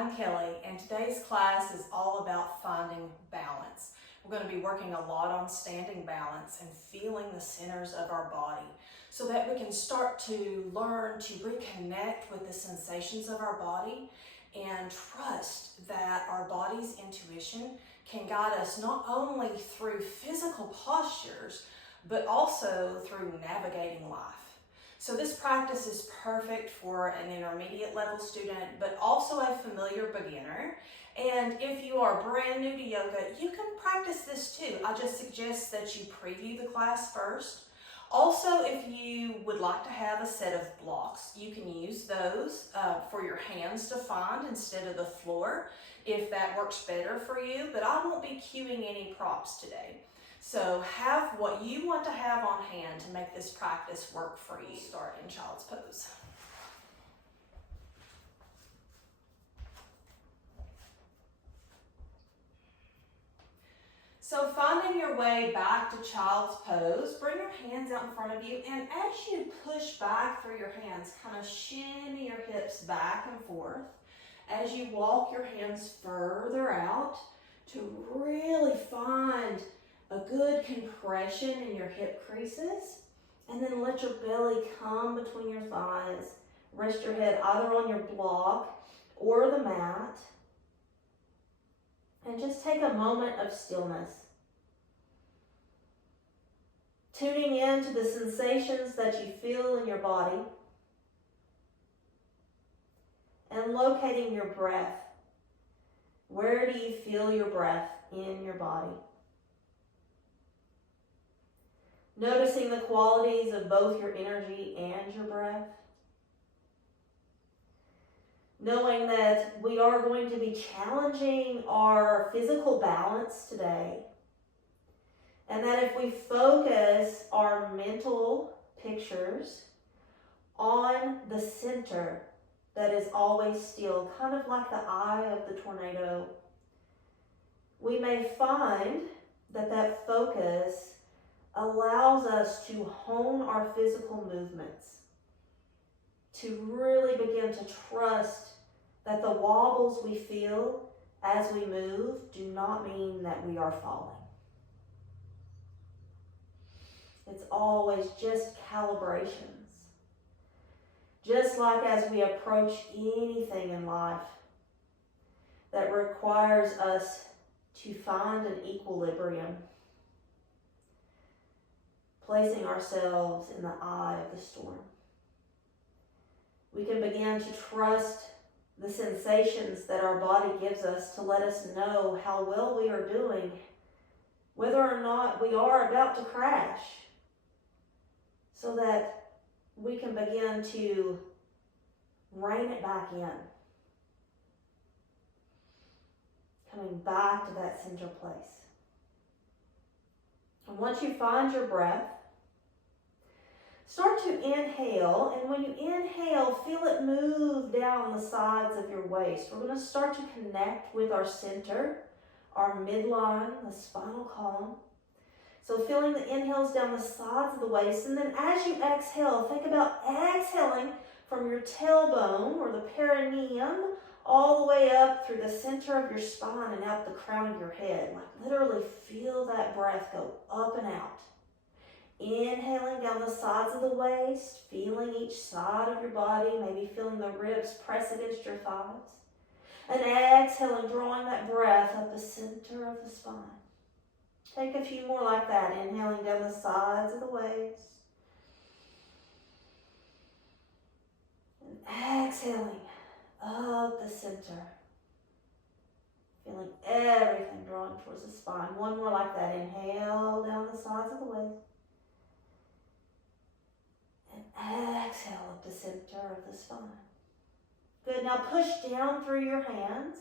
I'm Kelly, and today's class is all about finding balance. We're going to be working a lot on standing balance and feeling the centers of our body so that we can start to learn to reconnect with the sensations of our body and trust that our body's intuition can guide us not only through physical postures, but also through navigating life. So this practice is perfect for an intermediate level student, but also a familiar beginner. And if you are brand new to yoga, you can practice this too. I just suggest that you preview the class first. Also, if you would like to have a set of blocks, you can use those for your hands to find instead of the floor, if that works better for you. But I won't be cueing any props today. So have what you want to have on hand to make this practice work for you. Start in child's pose. So finding your way back to child's pose, bring your hands out in front of you, and as you push back through your hands, kind of shimmy your hips back and forth. As you walk your hands further out to really find a good compression in your hip creases, and then let your belly come between your thighs. Rest your head either on your block or the mat, and just take a moment of stillness. Tuning in to the sensations that you feel in your body, and locating your breath. Where do you feel your breath in your body? Noticing the qualities of both your energy and your breath. Knowing that we are going to be challenging our physical balance today. And that if we focus our mental pictures on the center that is always still, kind of like the eye of the tornado, we may find that that focus allows us to hone our physical movements, to really begin to trust that the wobbles we feel as we move do not mean that we are falling. It's always just calibrations. Just like as we approach anything in life that requires us to find an equilibrium, placing ourselves in the eye of the storm. We can begin to trust the sensations that our body gives us to let us know how well we are doing, whether or not we are about to crash, so that we can begin to rein it back in. Coming back to that center place. And once you find your breath, start to inhale, and when you inhale, feel it move down the sides of your waist. We're going to start to connect with our center, our midline, the spinal column. So feeling the inhales down the sides of the waist, and then as you exhale, think about exhaling from your tailbone or the perineum all the way up through the center of your spine and out the crown of your head. Like literally feel that breath go up and out. Inhaling down the sides of the waist, feeling each side of your body, maybe feeling the ribs press against your thighs. And exhaling, drawing that breath up the center of the spine. Take a few more like that, inhaling down the sides of the waist. And exhaling up the center. Feeling everything drawing towards the spine. One more like that, inhale down the sides of the waist. And exhale up the center of the spine. Good, now push down through your hands.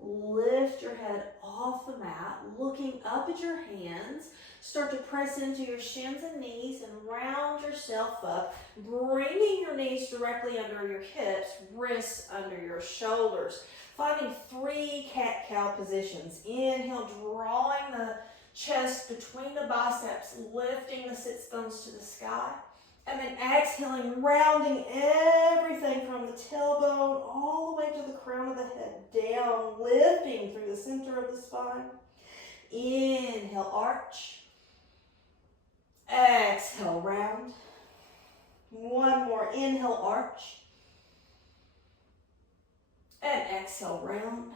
Lift your head off the mat, looking up at your hands. Start to press into your shins and knees and round yourself up, bringing your knees directly under your hips, wrists under your shoulders. Finding 3 cat-cow positions. Inhale, drawing the chest between the biceps, lifting the sits bones to the sky. And then exhaling, rounding everything from the tailbone all the way to the crown of the head, center of the spine. Inhale, arch. Exhale, round. One more. Inhale, arch. And exhale, round.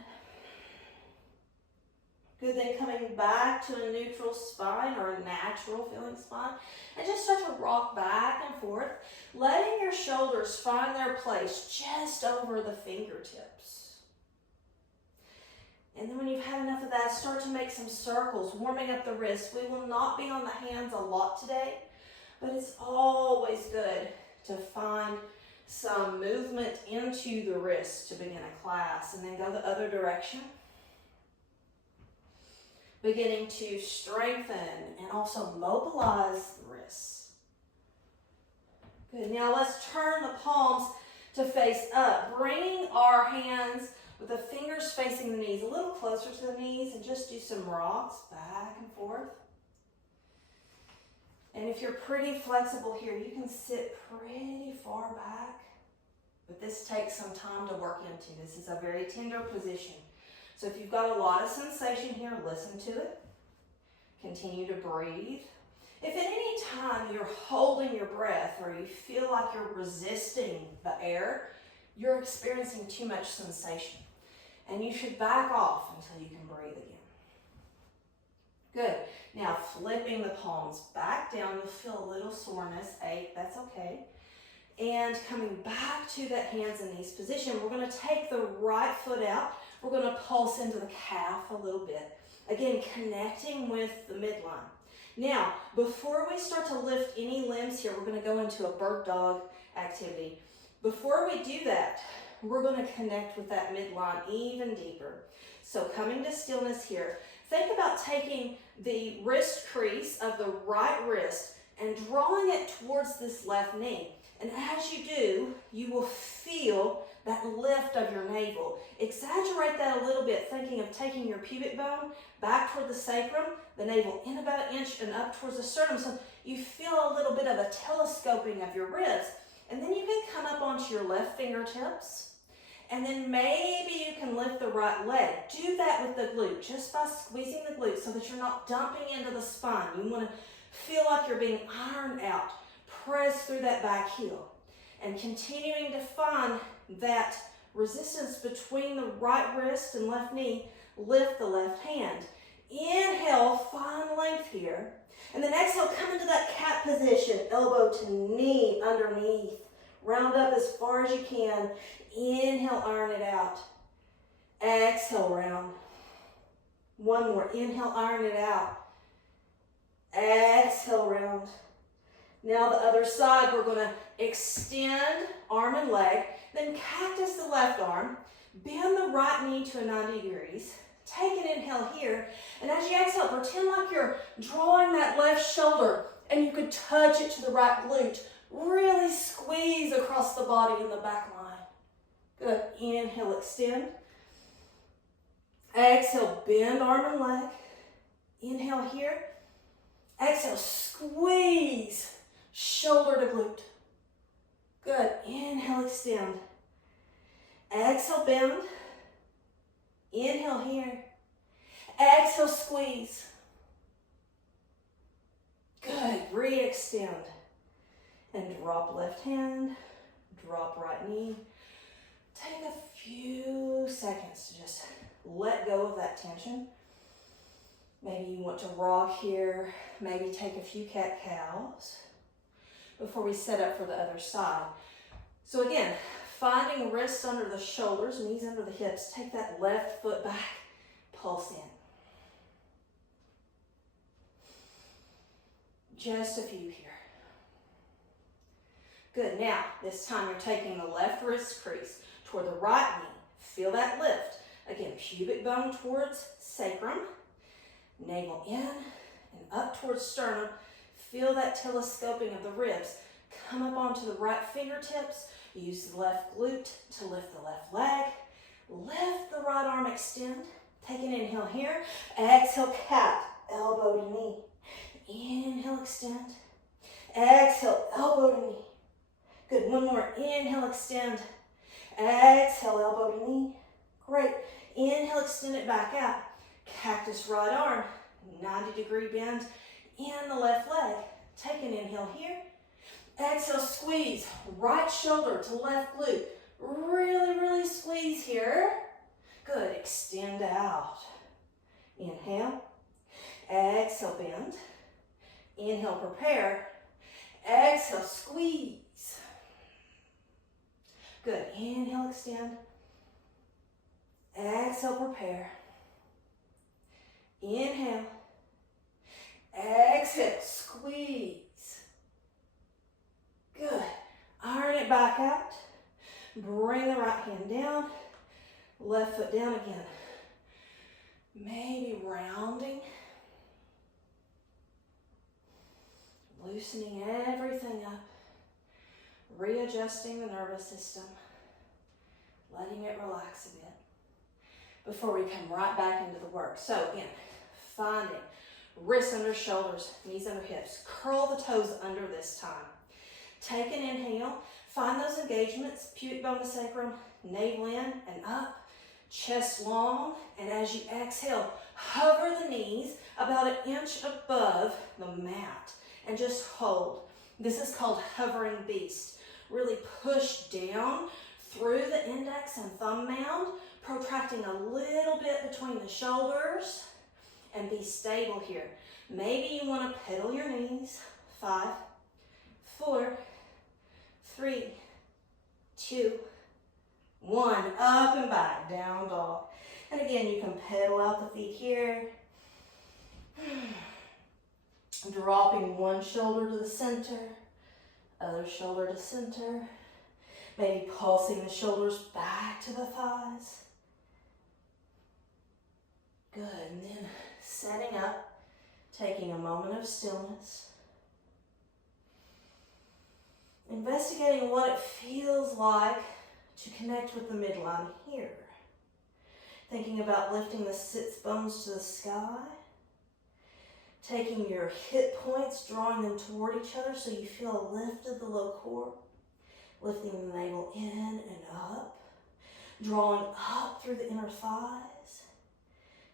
Good, then coming back to a neutral spine or a natural feeling spine. And just start to rock back and forth, letting your shoulders find their place just over the fingertips. And then when you've had enough of that, start to make some circles, warming up the wrists. We will not be on the hands a lot today, but it's always good to find some movement into the wrists to begin a class, and then go the other direction. Beginning to strengthen and also mobilize the wrists. Good, now let's turn the palms to face up, bringing our hands with the fingers facing the knees a little closer to the knees, and just do some rocks back and forth. And if you're pretty flexible here, you can sit pretty far back, but this takes some time to work into. This is a very tender position. So if you've got a lot of sensation here, listen to it. Continue to breathe. If at any time you're holding your breath or you feel like you're resisting the air, you're experiencing too much sensation. And you should back off until you can breathe again. Good. Now flipping the palms back down, you'll feel a little soreness, ache, that's okay. And coming back to that hands and knees position, we're going to take the right foot out. We're going to pulse into the calf a little bit. Again, connecting with the midline. Now, before we start to lift any limbs here, we're going to go into a bird dog activity. Before we do that, we're going to connect with that midline even deeper. So coming to stillness here, think about taking the wrist crease of the right wrist and drawing it towards this left knee. And as you do, you will feel that lift of your navel. Exaggerate that a little bit, thinking of taking your pubic bone back toward the sacrum, the navel in about an inch and up towards the sternum. So you feel a little bit of a telescoping of your ribs. And then you can come up onto your left fingertips. And then maybe you can lift the right leg. Do that with the glute, just by squeezing the glute so that you're not dumping into the spine. You want to feel like you're being ironed out. Press through that back heel. And continuing to find that resistance between the right wrist and left knee, lift the left hand. Inhale, find length here. And then exhale, come into that cat position, elbow to knee underneath. Round up as far as you can. Inhale, iron it out. Exhale, round. One more. Inhale, iron it out. Exhale, round. Now the other side, we're going to extend arm and leg, then cactus the left arm, bend the right knee to a 90 degrees, take an inhale here, and as you exhale, pretend like you're drawing that left shoulder and you could touch it to the right glute. Really squeeze across the body in the back line. Good. Inhale, extend. Exhale, bend arm and leg. Inhale here. Exhale, squeeze. Shoulder to glute. Good. Inhale, extend. Exhale, bend. Inhale here. Exhale, squeeze. Good. Re-extend. And drop left hand. Drop right knee. Take a few seconds to just let go of that tension. Maybe you want to rock here. Maybe take a few cat-cows before we set up for the other side. So again, finding wrists under the shoulders, knees under the hips. Take that left foot back, pulse in. Just a few here. Good, now this time you're taking the left wrist crease toward the right knee. Feel that lift. Again, pubic bone towards sacrum, navel in and up towards sternum. Feel that telescoping of the ribs. Come up onto the right fingertips. Use the left glute to lift the left leg. Lift the right arm, extend. Take an inhale here. Exhale, cat, elbow to knee. Inhale, extend. Exhale, elbow to knee. Good, one more. Inhale, extend. Exhale, elbow to knee. Great. Inhale, extend it back out. Cactus right arm, 90-degree bend in the left leg. Take an inhale here. Exhale, squeeze, right shoulder to left glute. Really, really squeeze here. Good, extend out. Inhale, exhale, bend. Inhale, prepare. Exhale, squeeze. Good, inhale, extend. Exhale, prepare. Inhale. Exhale, squeeze. Good. Iron it back out. Bring the right hand down. Left foot down again. Maybe rounding. Loosening everything up. Readjusting the nervous system. Letting it relax a bit before we come right back into the work. So again, finding wrists under shoulders, knees under hips. Curl the toes under this time. Take an inhale. Find those engagements, pubic bone to sacrum, navel in and up, chest long. And as you exhale, hover the knees about an inch above the mat and just hold. This is called hovering beast. Really push down through the index and thumb mound, protracting a little bit between the shoulders, and be stable here. Maybe you want to pedal your knees. 5, 4, 3, 2, 1. Up and back, down dog. And again, you can pedal out the feet here. Dropping one shoulder to the center, other shoulder to center. Maybe pulsing the shoulders back to the thighs. Good, and then setting up, taking a moment of stillness. Investigating what it feels like to connect with the midline here. Thinking about lifting the sits bones to the sky. Taking your hip points, drawing them toward each other so you feel a lift of the low core. Lifting the navel in and up. Drawing up through the inner thighs.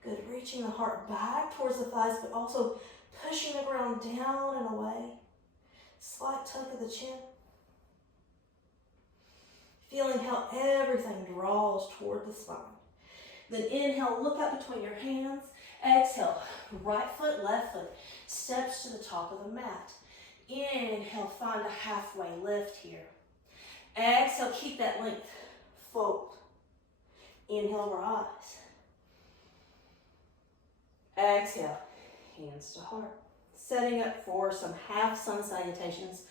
Good, reaching the heart back towards the thighs, but also pushing the ground down and away. Slight tuck of the chin. Feeling how everything draws toward the spine. Then inhale, look up between your hands. Exhale, right foot, left foot, steps to the top of the mat. Inhale, find a halfway lift here. Exhale, keep that length. Fold. Inhale, rise. Exhale, hands to heart. Setting up for some half sun salutations.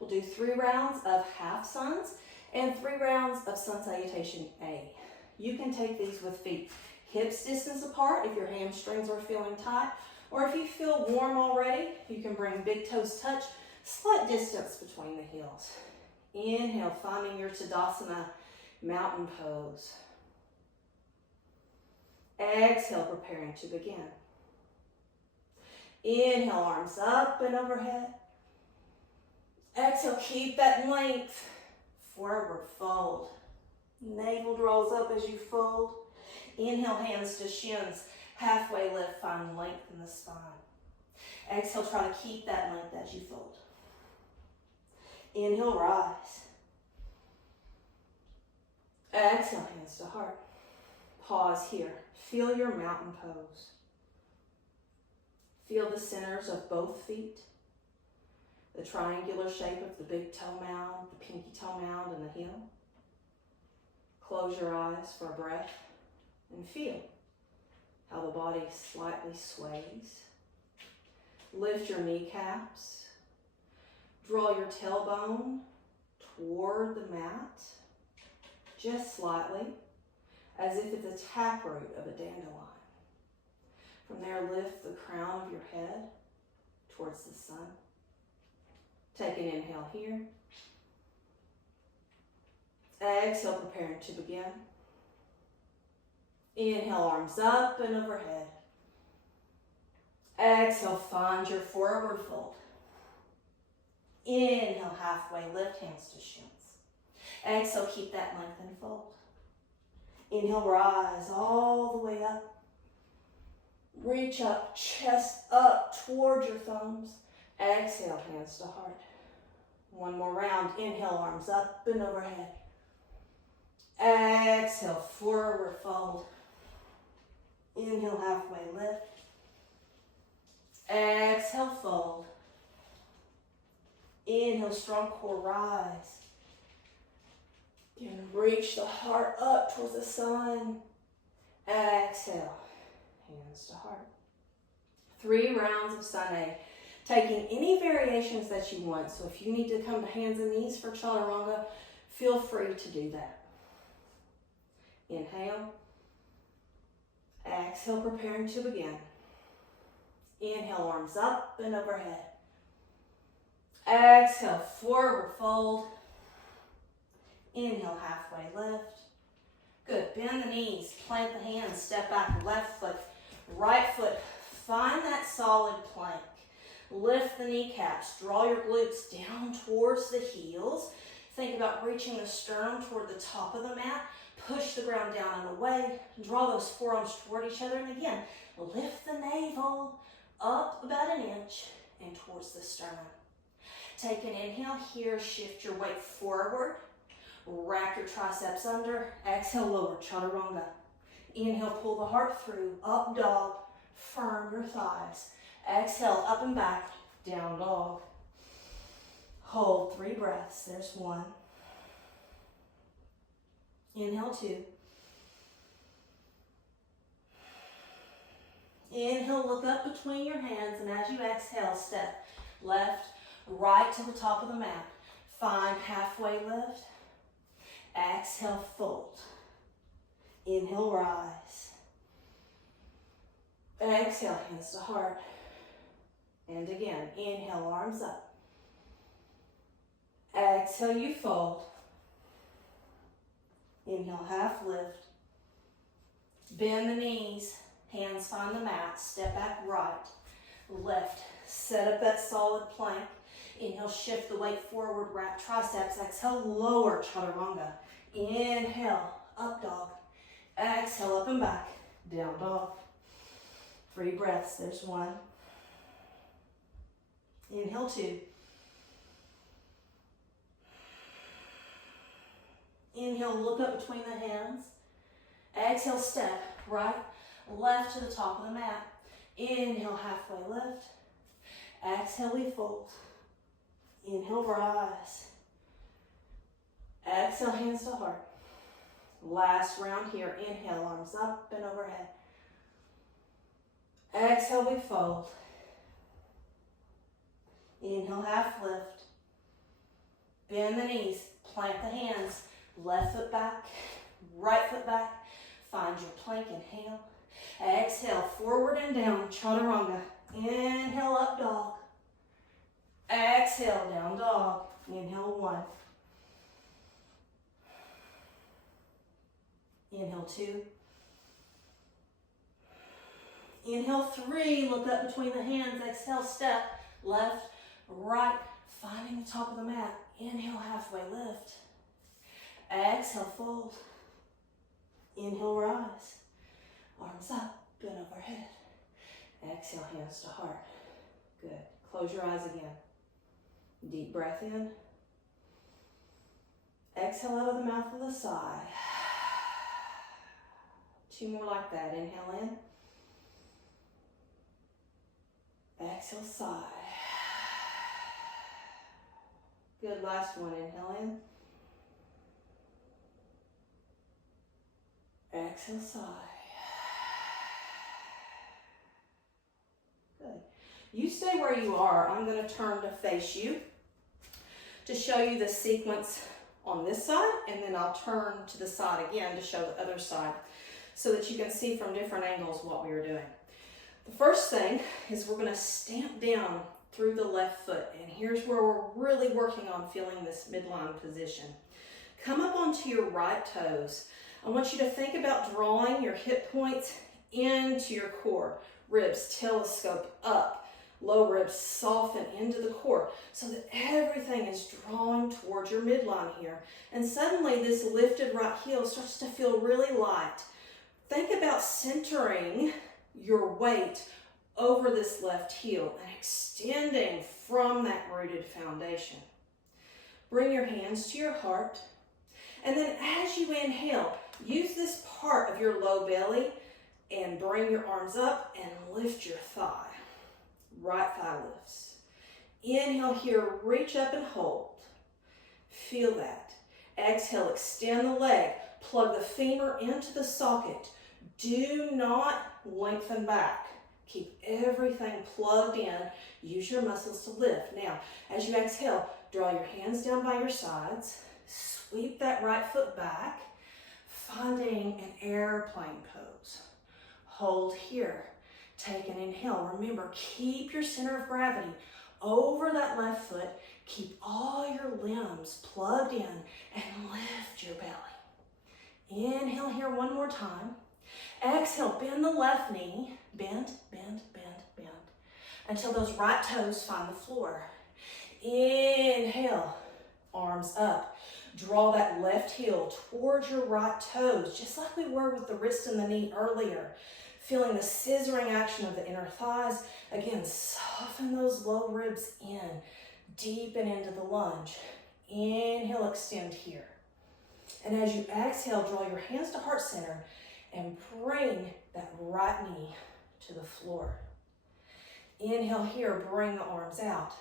We'll do 3 rounds of half suns and 3 rounds of sun salutation A. You can take these with feet hips distance apart if your hamstrings are feeling tight, or if you feel warm already, you can bring big toes touch, slight distance between the heels. Inhale, finding your Tadasana mountain pose. Exhale, preparing to begin. Inhale, arms up and overhead. Exhale, keep that length. Forward fold. Navel draws up as you fold. Inhale, hands to shins. Halfway lift, find length in the spine. Exhale, try to keep that length as you fold. Inhale, rise. Exhale, hands to heart. Pause here. Feel your mountain pose. Feel the centers of both feet. The triangular shape of the big toe mound, the pinky toe mound, and the heel. Close your eyes for a breath and feel how the body slightly sways. Lift your kneecaps. Draw your tailbone toward the mat, just slightly, as if it's a taproot of a dandelion. From there, lift the crown of your head towards the sun. Take an inhale here. Exhale, preparing to begin. Inhale, arms up and overhead. Exhale, find your forward fold. Inhale, halfway lift, hands to shins. Exhale, keep that length and fold. Inhale, rise all the way up. Reach up, chest up toward your thumbs. Exhale, hands to heart. One more round. Inhale, arms up and overhead. Exhale, forward fold. Inhale, halfway lift. Exhale, fold. Inhale, strong core, rise. And reach the heart up towards the sun. Exhale, hands to heart. 3 rounds of Sun A. Taking any variations that you want. So if you need to come to hands and knees for chaturanga, feel free to do that. Inhale. Exhale, preparing to begin. Inhale, arms up and overhead. Exhale, forward fold. Inhale, halfway lift. Good, bend the knees, plant the hands, step back, left foot, right foot. Find that solid plank. Lift the kneecaps, draw your glutes down towards the heels. Think about reaching the sternum toward the top of the mat. Push the ground down and away. Draw those forearms toward each other. And again, lift the navel up about an inch and towards the sternum. Take an inhale here. Shift your weight forward. Wrap your triceps under. Exhale, lower, chaturanga. Inhale, pull the heart through. Up dog. Firm your thighs. Exhale, up and back. Down dog. Hold 3 breaths. There's 1. Inhale, 2. Inhale, look up between your hands, and as you exhale, step left, right to the top of the mat. Find halfway lift. Exhale, fold. Inhale, rise. Exhale, hands to heart. And again, inhale, arms up. Exhale, you fold. Inhale, half lift. Bend the knees. Hands find the mat. Step back right. Left. Set up that solid plank. Inhale, shift the weight forward. Wrap triceps. Exhale, lower chaturanga. Inhale, up dog. Exhale, up and back. Down dog. 3 breaths. There's 1. Inhale, 2. Inhale, look up between the hands. Exhale, step right, left to the top of the mat. Inhale, halfway lift. Exhale, we fold. Inhale, rise. Exhale, hands to heart. Last round here. Inhale, arms up and overhead. Exhale, we fold. Inhale, half lift. Bend the knees, plant the hands. Left foot back, right foot back. Find your plank, inhale. Exhale, forward and down, chaturanga. Inhale, up dog. Exhale, down dog. Inhale, 1. Inhale, 2. Inhale, 3. Look up between the hands. Exhale, step left, right. Finding the top of the mat. Inhale, halfway lift. Exhale, fold. Inhale, rise. Arms up, bend overhead. Exhale, hands to heart. Good. Close your eyes again. Deep breath in. Exhale out of the mouth with a sigh. 2 more like that. Inhale in. Exhale, sigh. Good. Last one. Inhale in. Exhale, sigh. Good. You stay where you are. I'm going to turn to face you to show you the sequence on this side, and then I'll turn to the side again to show the other side so that you can see from different angles what we are doing. The first thing is we're going to stamp down through the left foot, and here's where we're really working on feeling this midline position. Come up onto your right toes. I want you to think about drawing your hip points into your core. Ribs telescope up. Low ribs soften into the core so that everything is drawing towards your midline here. And suddenly this lifted right heel starts to feel really light. Think about centering your weight over this left heel and extending from that rooted foundation. Bring your hands to your heart. And then as you inhale, use this part of your low belly and bring your arms up and lift your thigh. Right thigh lifts. Inhale here, reach up and hold. Feel that. Exhale, extend the leg. Plug the femur into the socket. Do not lengthen back. Keep everything plugged in. Use your muscles to lift. Now, as you exhale, draw your hands down by your sides. Sweep that right foot back, finding an airplane pose. Hold here. Take an inhale. Remember, keep your center of gravity over that left foot. Keep all your limbs plugged in and lift your belly. Inhale here one more time. Exhale, bend the left knee. Bend, bend, bend, bend. Until those right toes find the floor. Inhale, arms up. Draw that left heel towards your right toes, just like we were with the wrist and the knee earlier. Feeling the scissoring action of the inner thighs. Again, soften those low ribs in. Deepen into the lunge. Inhale, extend here. And as you exhale, draw your hands to heart center and bring that right knee to the floor. Inhale here, bring the arms out.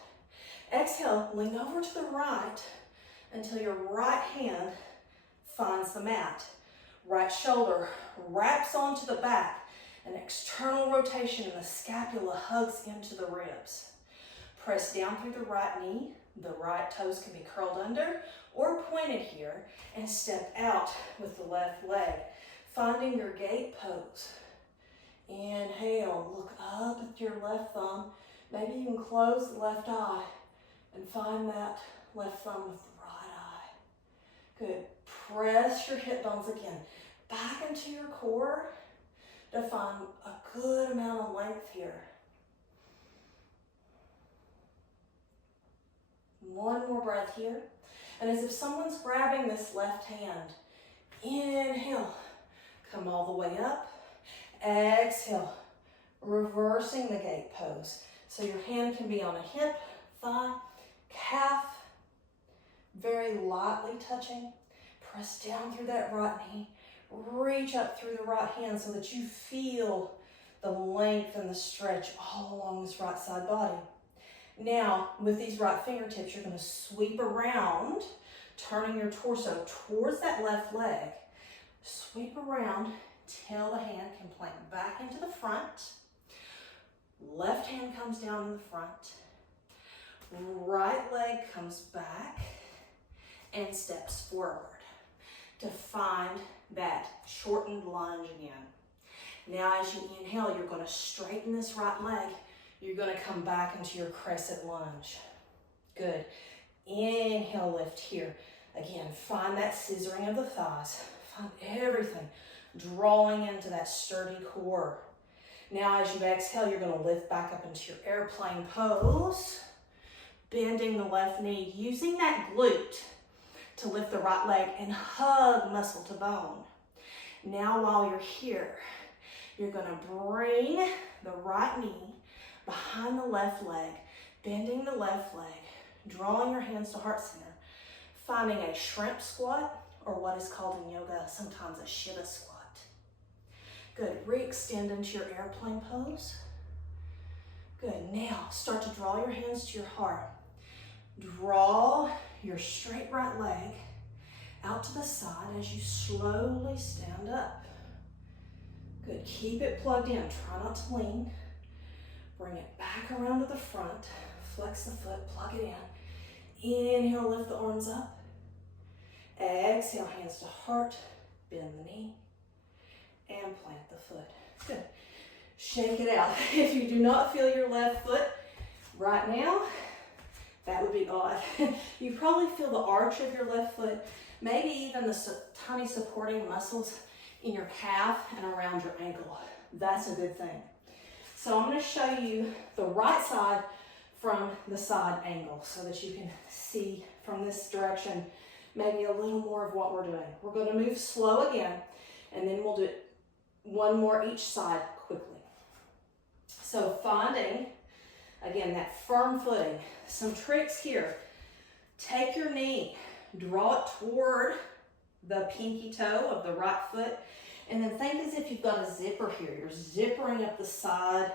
Exhale, lean over to the right until your right hand finds the mat. Right shoulder wraps onto the back. An external rotation and the scapula hugs into the ribs. Press down through the right knee. The right toes can be curled under or pointed here, and step out with the left leg, finding your gate pose. Inhale, look up at your left thumb. Maybe you can close the left eye and find that left thumb with the right eye. Good. Press your hip bones again back into your core to find a good amount of length here. One more breath here. And as if someone's grabbing this left hand, inhale, come all the way up. Exhale, reversing the gate pose. So your hand can be on a hip, thigh, calf, very lightly touching. Press down through that right knee. Reach up through the right hand so that you feel the length and the stretch all along this right side body. Now, with these right fingertips, you're going to sweep around, turning your torso towards that left leg. Sweep around till the hand can plant back into the front. Left hand comes down in the front. Right leg comes back and steps forward to find that shortened lunge again. Now, as you inhale, you're going to straighten this right leg. You're going to come back into your crescent lunge. Good. Inhale, lift here. Again, find that scissoring of the thighs. Find everything drawing into that sturdy core. Now, as you exhale, you're going to lift back up into your airplane pose. Bending the left knee, using that glute to lift the right leg and hug muscle to bone. Now, while you're here, you're going to bring the right knee behind the left leg, bending the left leg, drawing your hands to heart center, finding a shrimp squat, or what is called in yoga sometimes a Shiva squat. Good. Re-extend into your airplane pose. Good. Now, start to draw your hands to your heart. Draw your straight right leg out to the side as you slowly stand up. Good. Keep it plugged in. Try not to lean. Bring it back around to the front. Flex the foot. Plug it in. Inhale, lift the arms up. Exhale, hands to heart. Bend the knee. And plant the foot. Good. Shake it out. If you do not feel your left foot right now, that would be odd. You probably feel the arch of your left foot, maybe even the tiny supporting muscles in your calf and around your ankle. That's a good thing. So I'm going to show you the right side from the side angle so that you can see from this direction maybe a little more of what we're doing. We're going to move slow again, and then we'll do one more each side quickly. So finding, again, that firm footing. Some tricks here. Take your knee, draw it toward the pinky toe of the right foot, and then think as if you've got a zipper here. You're zippering up the side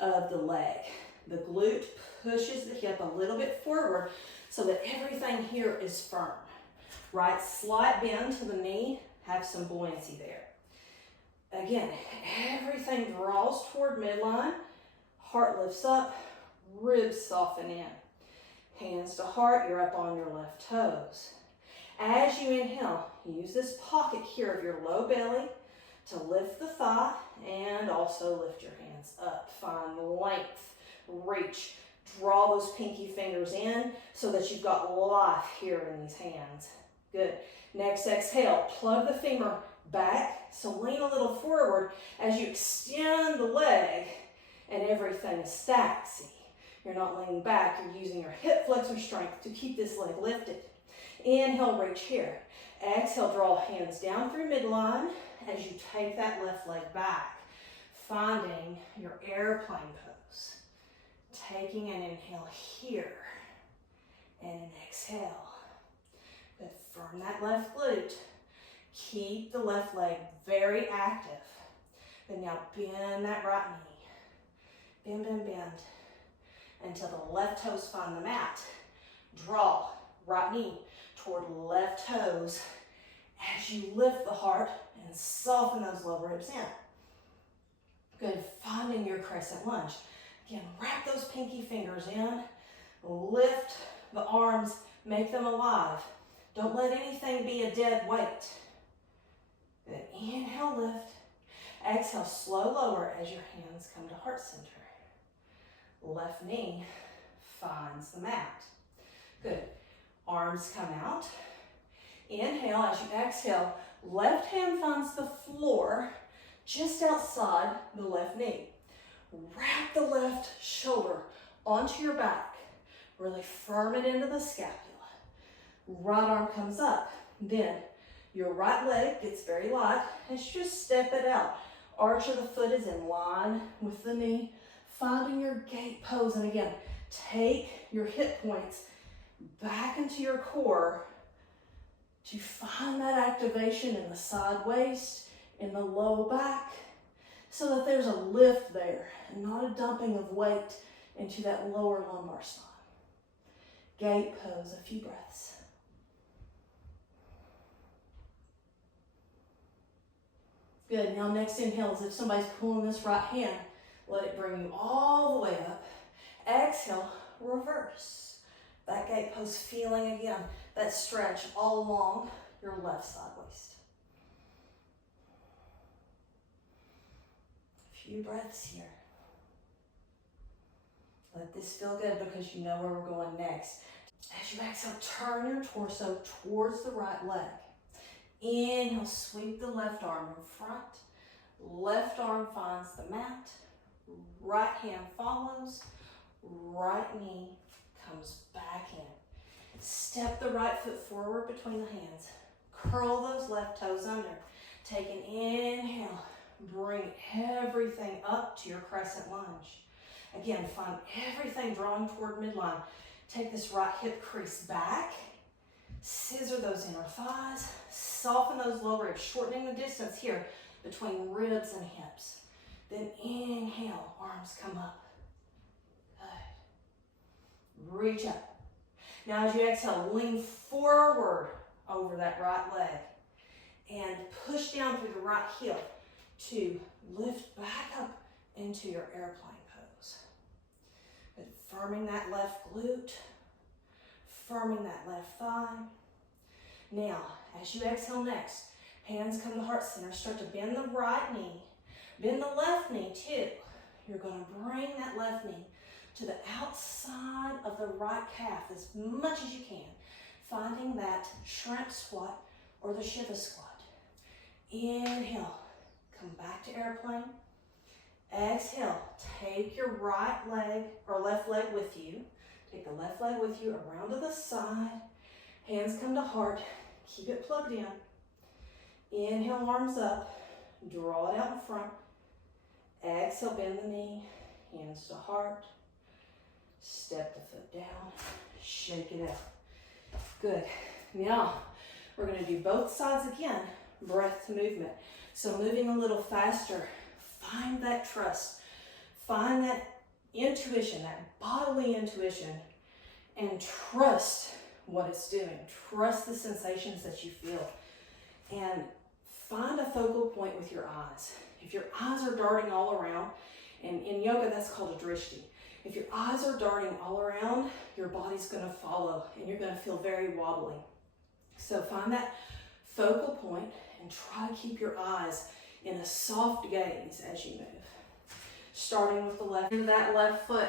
of the leg. The glute pushes the hip a little bit forward so that everything here is firm. Right, slight bend to the knee, have some buoyancy there. Again, everything draws toward midline, heart lifts up, ribs soften in. Hands to heart, you're up on your left toes. As you inhale, use this pocket here of your low belly to lift the thigh and also lift your hands up. Find length, reach, draw those pinky fingers in so that you've got life here in these hands. Good. Next exhale, plug the femur back, so lean a little forward as you extend the leg and everything is stacked. See, you're not leaning back, you're using your hip flexor strength to keep this leg lifted. Inhale, reach here. Exhale, draw hands down through midline as you take that left leg back, finding your airplane pose. Taking an inhale here and an exhale. Good. Firm that left glute. Keep the left leg very active. Then now bend that right knee. Bend, bend, bend until the left toes find the mat. Draw right knee toward left toes as you lift the heart and soften those low ribs in. Good. Finding your crescent lunge. Again, wrap those pinky fingers in. Lift the arms. Make them alive. Don't let anything be a dead weight. Good. Inhale, lift. Exhale, slow lower as your hands come to heart center. Left knee finds the mat. Good. Arms come out. Inhale, as you exhale, left hand finds the floor just outside the left knee. Wrap the left shoulder onto your back. Really firm it into the scapula. Right arm comes up. Then your right leg gets very light as you just step it out. Arch of the foot is in line with the knee. Finding your gate pose. And again, take your hip points back into your core to find that activation in the side waist, in the low back, so that there's a lift there and not a dumping of weight into that lower lumbar spine. Gate pose, a few breaths. Good. Now next inhale is if somebody's pulling this right hand, let it bring you all the way up. Exhale, reverse. That gate pose, feeling again that stretch all along your left side waist. A few breaths here. Let this feel good because you know where we're going next. As you exhale, turn your torso towards the right leg. Inhale, sweep the left arm in front. Left arm finds the mat. Right hand follows. Right knee comes back in. Step the right foot forward between the hands. Curl those left toes under. Take an inhale. Bring everything up to your crescent lunge. Again, find everything drawing toward midline. Take this right hip crease back. Scissor those inner thighs. Soften those low ribs, shortening the distance here between ribs and hips. Then inhale, arms come up. Good. Reach up. Now as you exhale, lean forward over that right leg and push down through the right heel to lift back up into your airplane pose. But firming that left glute, firming that left thigh. Now, as you exhale next, hands come to heart center. Start to bend the right knee. Bend the left knee too. You're going to bring that left knee to the outside of the right calf as much as you can. Finding that shrimp squat or the Shiva squat. Inhale, come back to airplane. Exhale, take your right leg or left leg with you. Take the left leg with you around to the side. Hands come to heart. Keep it plugged in. Inhale, arms up. Draw it out in front. Exhale, bend the knee. hands to heart. Step the foot down, shake it out. Good. Now, we're gonna do both sides again, breath to movement. So moving a little faster, find that trust, find that intuition, that bodily intuition, and trust what it's doing. Trust the sensations that you feel. And find a focal point with your eyes. If your eyes are darting all around, and in yoga that's called a drishti. If your eyes are darting all around, your body's gonna follow and you're gonna feel very wobbly. So find that focal point and try to keep your eyes in a soft gaze as you move. Starting with the left, into that left foot,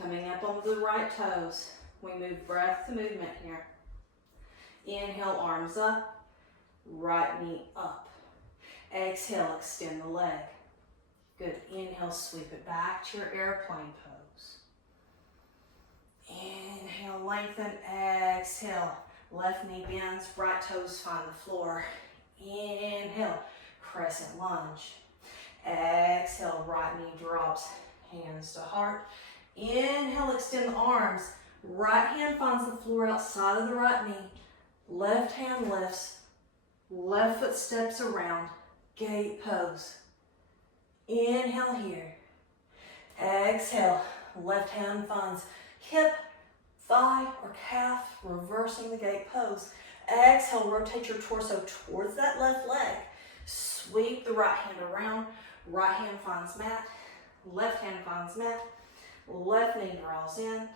coming up onto the right toes. We move breath to movement here. Inhale, arms up, right knee up. Exhale, extend the leg. Good. Inhale, sweep it back to your airplane pose. Inhale, lengthen. Exhale, left knee bends, right toes find the floor. Inhale, crescent lunge. Exhale, right knee drops, hands to heart. Inhale, extend the arms. Right hand finds the floor outside of the right knee. Left hand lifts. Left foot steps around. Gate pose. Inhale here. Exhale, left hand finds hip, thigh, or calf, reversing the gate pose. Exhale, rotate your torso towards that left leg. Sweep the right hand around. Right hand finds mat. Left hand finds mat. Left knee draws in.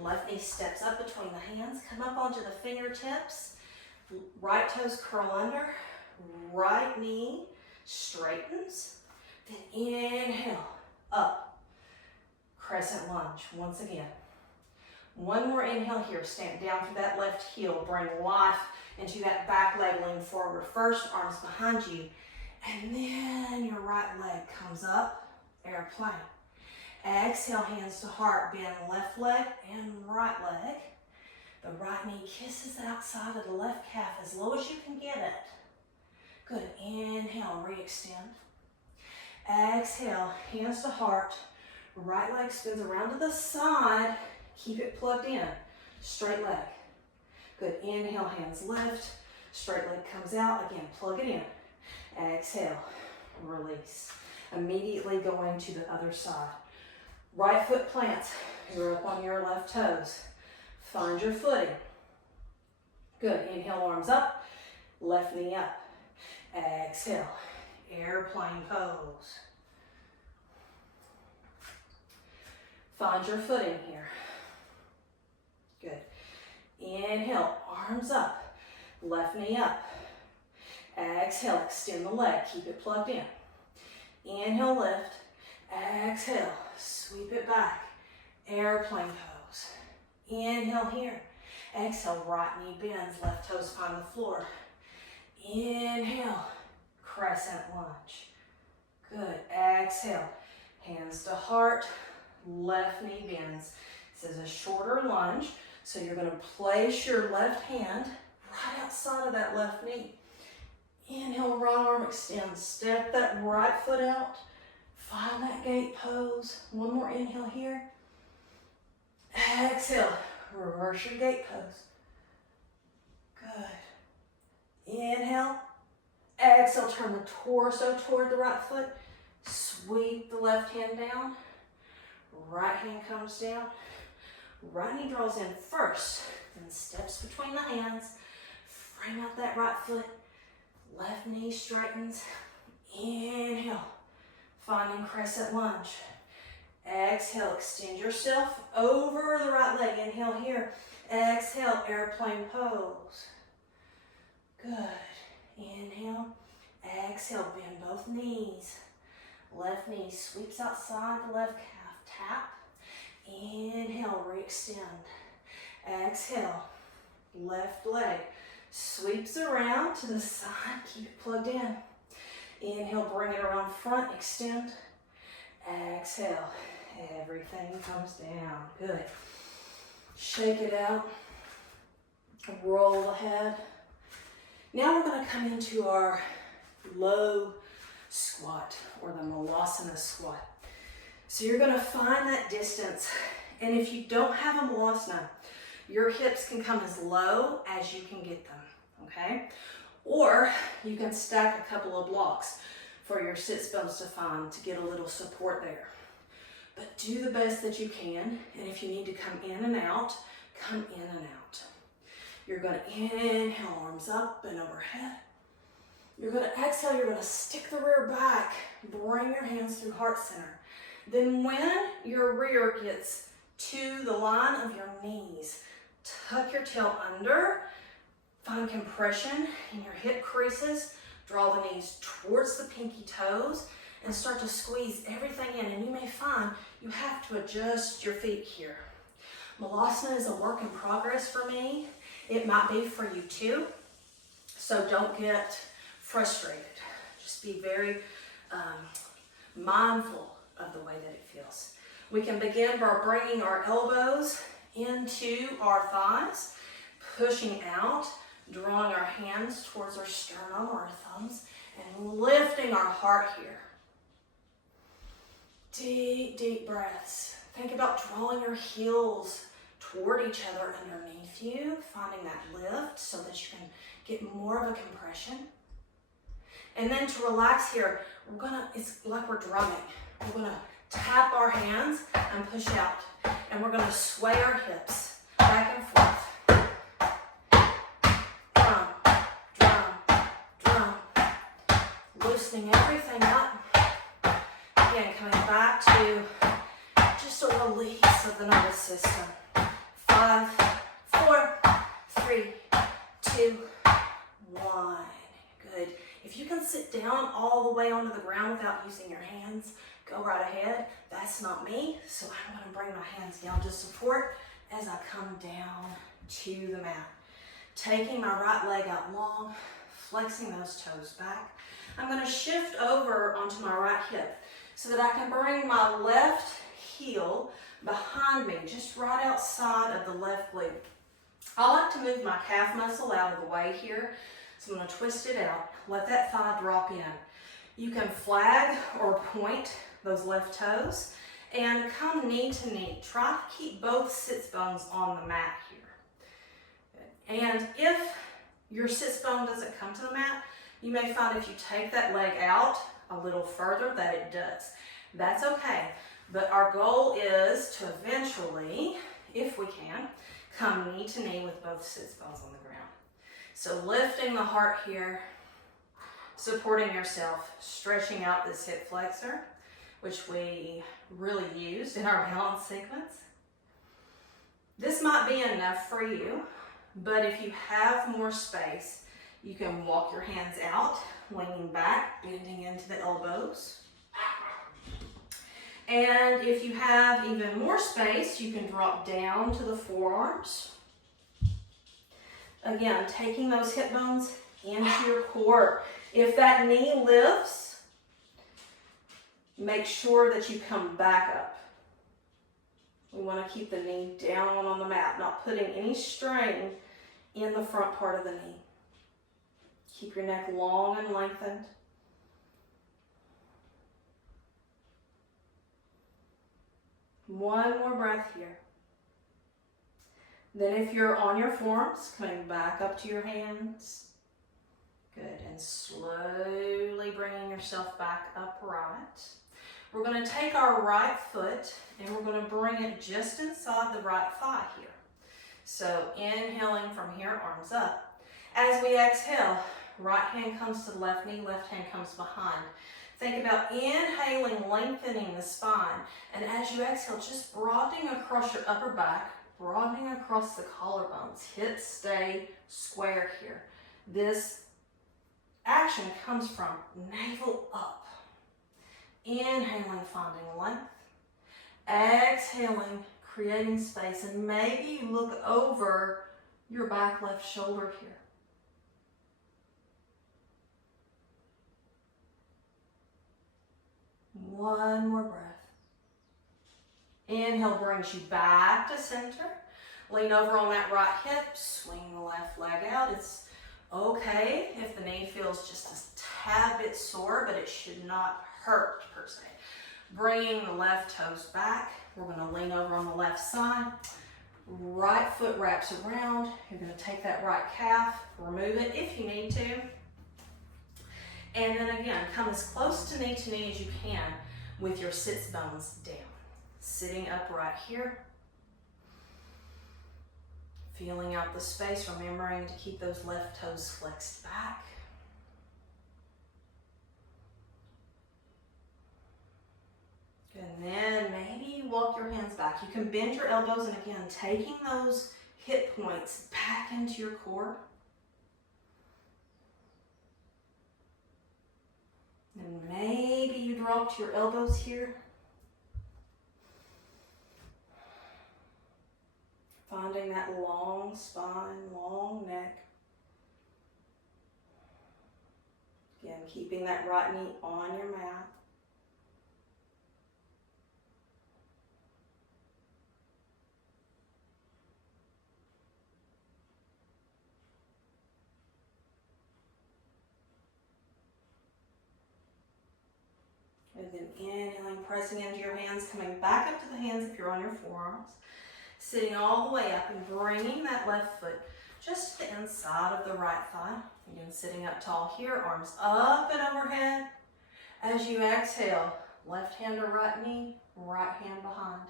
Left knee steps up between the hands. Come up onto the fingertips. Right toes curl under. Right knee straightens. Then inhale, up. Crescent lunge, once again. One more inhale here. Stand down through that left heel. Bring life into that back leg. Lean forward first, arms behind you. And then your right leg comes up, airplane. Exhale, hands to heart. Bend left leg and right leg. The right knee kisses the outside of the left calf as low as you can get it. Good. Inhale, re-extend. Exhale, hands to heart. Right leg spins around to the side. Keep it plugged in. Straight leg. Good. Inhale, hands lift. Straight leg comes out. Again, plug it in. Exhale, release. Immediately going to the other side. Right foot plants. You're up on your left toes. Find your footing. Good. Inhale, arms up. Left knee up. Exhale, airplane pose. Find your footing here. Good. Inhale, arms up. Left knee up. Exhale, extend the leg. Keep it plugged in. Inhale, lift. Exhale, sweep it back. Airplane pose. Inhale here. Exhale, right knee bends. Left toes find the floor. Inhale, crescent lunge. Good. Exhale, hands to heart. Left knee bends. This is a shorter lunge, so you're going to place your left hand right outside of that left knee. Inhale, right arm extends. Step that right foot out. Find that gate pose. One more inhale here. Exhale, reverse your gate pose. Good. Inhale. Exhale, turn the torso toward the right foot. Sweep the left hand down. Right hand comes down. Right knee draws in first. Then steps between the hands. Frame out that right foot. Left knee straightens. Inhale. Finding crescent lunge. Exhale, extend yourself over the right leg. Inhale here. Exhale, airplane pose. Good. Inhale. Exhale, bend both knees. Left knee sweeps outside the left calf. Tap. Inhale, re-extend. Exhale. Left leg sweeps around to the side. Keep it plugged in. Inhale, bring it around front. Extend. Exhale. Everything comes down. Good. Shake it out. Roll the head. Now we're going to come into our low squat or the Malasana squat. So you're gonna find that distance. And if you don't have a Malasana, your hips can come as low as you can get them, okay? Or you can stack a couple of blocks for your sits bones to find to get a little support there. But do the best that you can, and if you need to come in and out, come in and out. You're gonna inhale, arms up and overhead. You're gonna exhale, you're gonna stick the rear back, bring your hands through heart center. Then when your rear gets to the line of your knees, tuck your tail under, find compression in your hip creases, draw the knees towards the pinky toes, and start to squeeze everything in. And you may find you have to adjust your feet here. Malasana is a work in progress for me. It might be for you too. So don't get frustrated. Just be very mindful of the way that it feels. We can begin by bringing our elbows into our thighs, pushing out, drawing our hands towards our sternum or our thumbs, and lifting our heart here. Deep, deep breaths. Think about drawing your heels toward each other underneath you, finding that lift so that you can get more of a compression. And then to relax here, it's like we're drumming. We're gonna tap our hands and push out. And we're gonna sway our hips back and forth. Drum, drum, drum. Loosening everything up. Again, coming back to just a release of the nervous system. 5, 4, 3, 2, 1. Good. If you can sit down all the way onto the ground without using your hands, go right ahead. That's not me, so I'm going to bring my hands down to support as I come down to the mat. Taking my right leg out long, flexing those toes back. I'm going to shift over onto my right hip so that I can bring my left heel behind me, just right outside of the left glute. I like to move my calf muscle out of the way here, so I'm going to twist it out. Let that thigh drop in. You can flag or point those left toes and come knee to knee. Try to keep both sits bones on the mat here. And if your sits bone doesn't come to the mat, you may find if you take that leg out a little further that it does. That's okay. But our goal is to eventually, if we can, come knee to knee with both sits bones on the ground. So lifting the heart here, supporting yourself, stretching out this hip flexor, which we really used in our balance sequence. This might be enough for you, but if you have more space, you can walk your hands out, leaning back, bending into the elbows. And if you have even more space, you can drop down to the forearms. Again, taking those hip bones into your core. If that knee lifts, make sure that you come back up. We want to keep the knee down on the mat, not putting any strain in the front part of the knee. Keep your neck long and lengthened. One more breath here. Then if you're on your forearms, coming back up to your hands. Good, and slowly bringing yourself back upright. We're going to take our right foot and we're going to bring it just inside the right thigh here. So inhaling from here, arms up. As we exhale, right hand comes to the left knee, left hand comes behind. Think about inhaling, lengthening the spine. And as you exhale, just broadening across your upper back, broadening across the collarbones. Hips stay square here. This action comes from navel up. Inhaling, finding length. Exhaling, creating space. And maybe you look over your back left shoulder here. One more breath. Inhale brings you back to center. Lean over on that right hip, swing the left leg out. It's okay if the knee feels just a tad bit sore, but it should not hurt per se. Bringing the left toes back. We're gonna lean over on the left side. Right foot wraps around. You're gonna take that right calf, remove it if you need to. And then again, come as close to knee as you can with your sits bones down. Sitting upright here. Feeling out the space, remembering to keep those left toes flexed back. And then maybe you walk your hands back. You can bend your elbows, and again, taking those hip points back into your core. And maybe you drop your elbows here. Finding that long spine, long neck. Again, keeping that right knee on your mat. And then inhaling, pressing into your hands, coming back up to the hands if you're on your forearms. Sitting all the way up and bringing that left foot just to the inside of the right thigh. Again, sitting up tall here, arms up and overhead. As you exhale, left hand to right knee, right hand behind.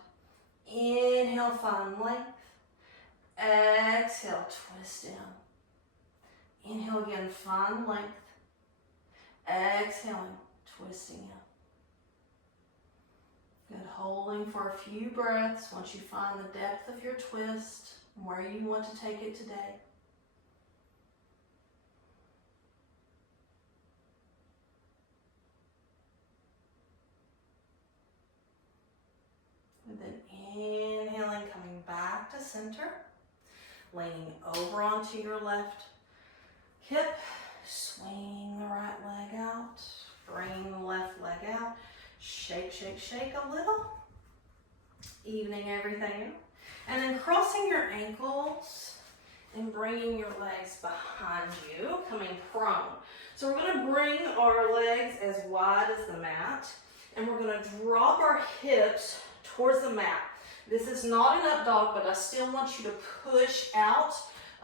Inhale, find length. Exhale, twist in. Inhale again, find length. Exhaling, twisting in. Good, holding for a few breaths once you find the depth of your twist and where you want to take it today. And then inhaling, coming back to center, leaning over onto your left hip, swing the right leg out, bring the left leg out. Shake, shake, shake a little, evening everything out. And then crossing your ankles and bringing your legs behind you, coming prone. So we're going to bring our legs as wide as the mat, and we're going to drop our hips towards the mat. This is not an up dog, but I still want you to push out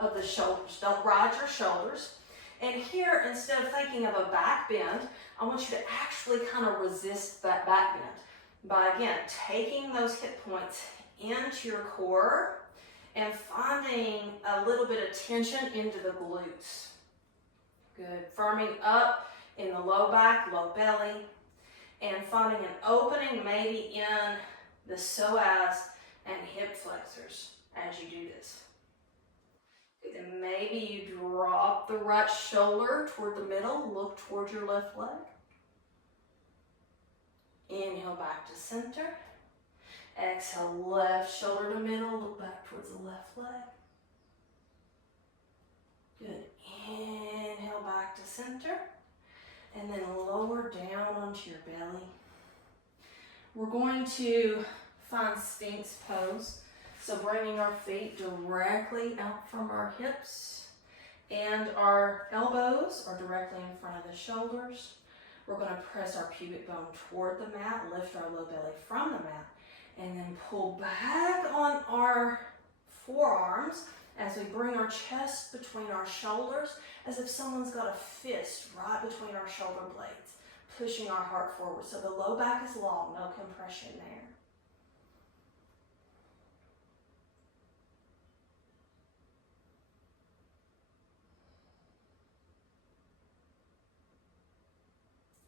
of the shoulders. Don't ride your shoulders. And here, instead of thinking of a back bend, I want you to actually kind of resist that back bend by, again, taking those hip points into your core and finding a little bit of tension into the glutes. Good. Firming up in the low back, low belly, and finding an opening maybe in the psoas and hip flexors as you do this. Then maybe you drop the right shoulder toward the middle, look toward your left leg. Inhale back to center. Exhale, left shoulder to middle, look back towards the left leg. Good. Inhale back to center. And then lower down onto your belly. We're going to find Sphinx pose. So bringing our feet directly out from our hips, and our elbows are directly in front of the shoulders. We're going to press our pubic bone toward the mat, lift our low belly from the mat, and then pull back on our forearms as we bring our chest between our shoulders, as if someone's got a fist right between our shoulder blades, pushing our heart forward. So the low back is long, no compression there.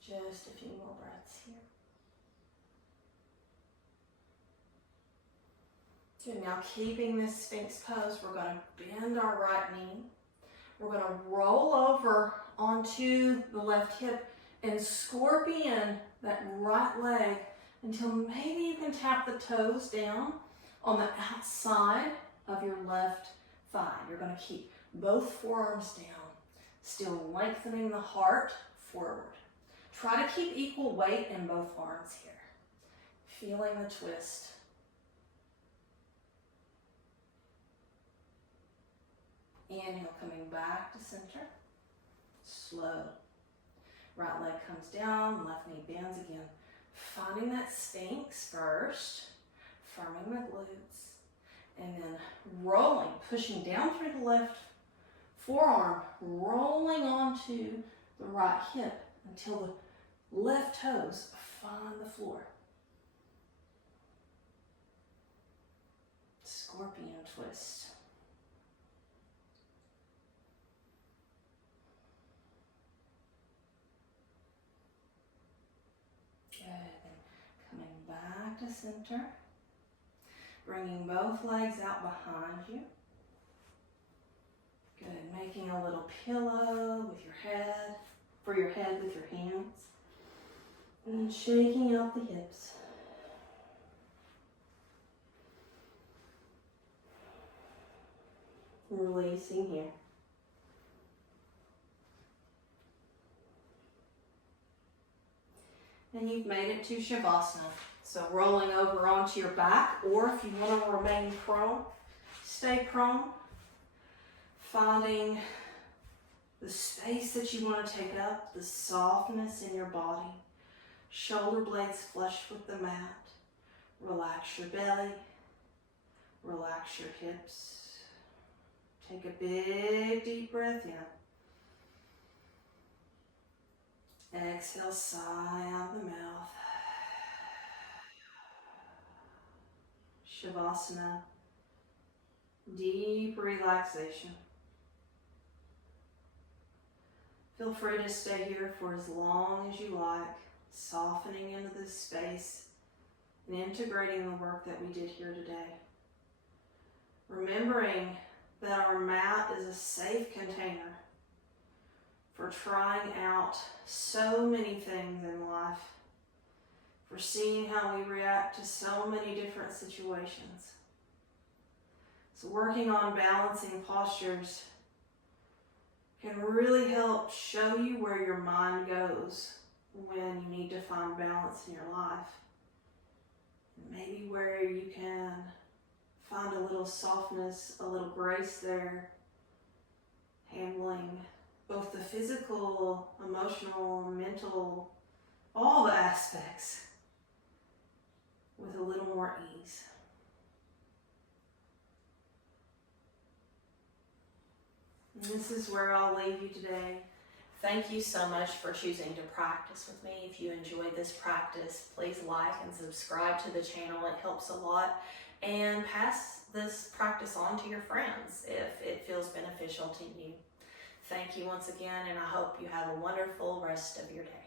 Just a few more breaths here. Good. Now keeping this Sphinx pose, we're going to bend our right knee. We're going to roll over onto the left hip and scorpion that right leg until maybe you can tap the toes down on the outside of your left thigh. You're going to keep both forearms down, still lengthening the heart forward. Try to keep equal weight in both arms here. Feeling the twist. Inhale, coming back to center. Slow. Right leg comes down, left knee bends again. Finding that Sphinx first, firming my glutes, and then rolling, pushing down through the left forearm, rolling onto the right hip until the left toes find the floor. Scorpion twist. Good. Coming back to center. Bringing both legs out behind you. Good. Making a little pillow with your head, for your head with your hands. And shaking out the hips. Releasing here. And you've made it to Shavasana. So rolling over onto your back, or if you want to remain prone, stay prone. Finding the space that you want to take up, the softness in your body. Shoulder blades flush with the mat. Relax your belly. Relax your hips. Take a big deep breath in. Exhale, sigh out the mouth. Shavasana. Deep relaxation. Feel free to stay here for as long as you like, softening into this space and integrating the work that we did here today. Remembering that our mat is a safe container for trying out so many things in life, for seeing how we react to so many different situations. So working on balancing postures can really help show you where your mind goes when you need to find balance in your life. Maybe where you can find a little softness, a little grace there, handling both the physical, emotional, mental, all the aspects with a little more ease. And this is where I'll leave you today. Thank you so much for choosing to practice with me. If you enjoyed this practice, please like and subscribe to the channel. It helps a lot. And pass this practice on to your friends if it feels beneficial to you. Thank you once again, and I hope you have a wonderful rest of your day.